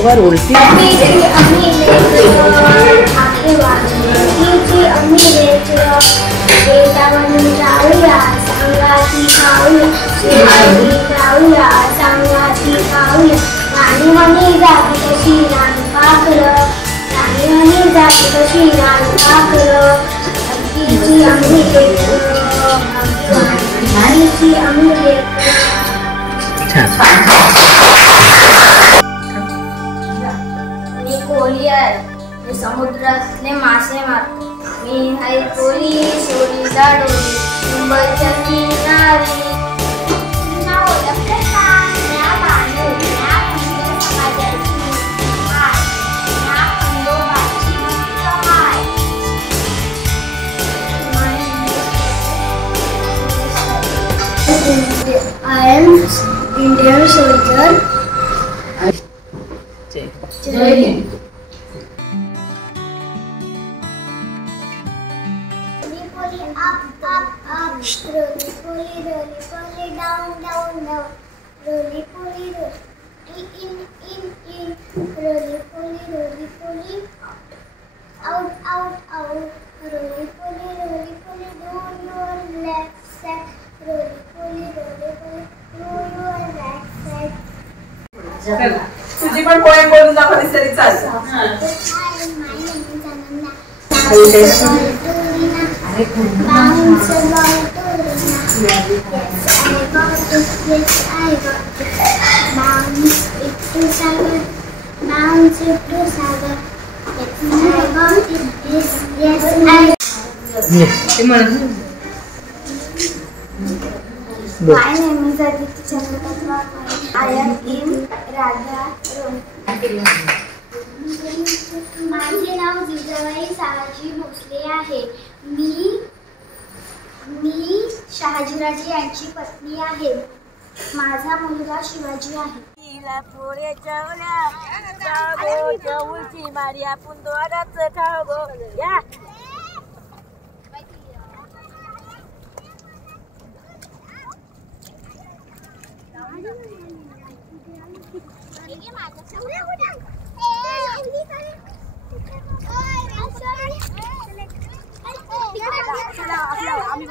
बघा रोलती कोली आहे ते समुद्रातले मासे मारतो मी हाय कोली सोडी दाडोली मुंबईच्या किनारी नाव लक्षात का या मानव या हिंदू समाजाची हाय या खंडोबाची कमाई I am Indian soldier. Jai Hind. Roly up, up, up. Roly poly, down, down, down. Roly poly, in, in. Roly poly, out, out, out. Roly poly, do your left side. Roly poly, do your right side. तुझी पण poem बोलून दाखवली तरी चालेल. My name is Aditi Chandrakatwa. I am in Radha Room. माझे नाव जिजाबाई शहाजी भोसले आहे. मी शहाजीराजे यांची पत्नी आहे. माझा मुलगा शिवाजी आहे. आम्ही